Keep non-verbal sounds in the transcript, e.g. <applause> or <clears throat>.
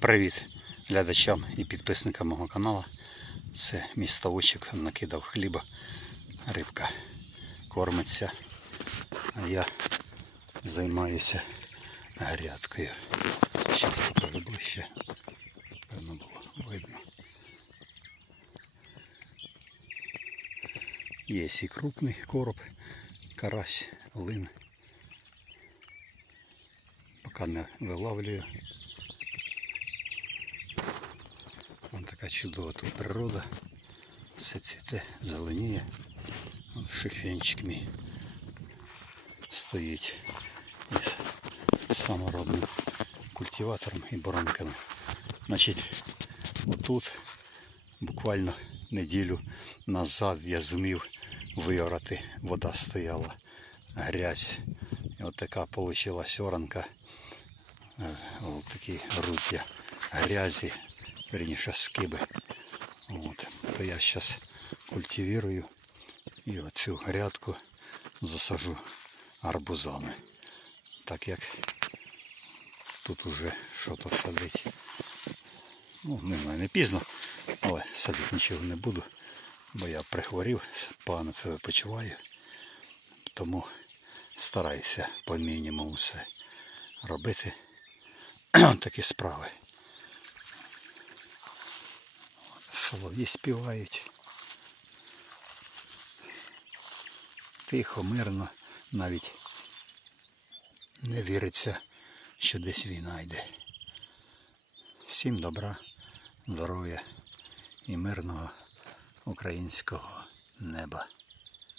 Привіт глядачам і підписникам мого каналу. Це містовочок накидав хліба, рибка кормиться. А я займаюся грядкою. Зараз покажу ближче. Певно було видно. Є і крупний короб, карась, лин. Поки не вилавлюю. Така чудова тут природа. Все цвіте, зеленіє. Вон шифенчик мій стоїть із саморобним культиватором і боронками. Значить, отут буквально неділю назад я зумів виорати. Вода стояла, грязь. І от така вийшла оранка. Е, Ось такі груддя грязі, верніше скиби. От. То я зараз культивірую і оцю грядку засажу арбузами. Так як тут уже що-то садить. Ну, не знаю, не пізно, але садити нічого не буду, бо я прихворів, погано себе почуваю. Тому стараюся по мінімуму все робити <clears throat> такі справи. Солов'ї співають. Тихо, мирно, навіть не віриться, що десь війна йде. Всім добра, здоров'я і мирного українського неба.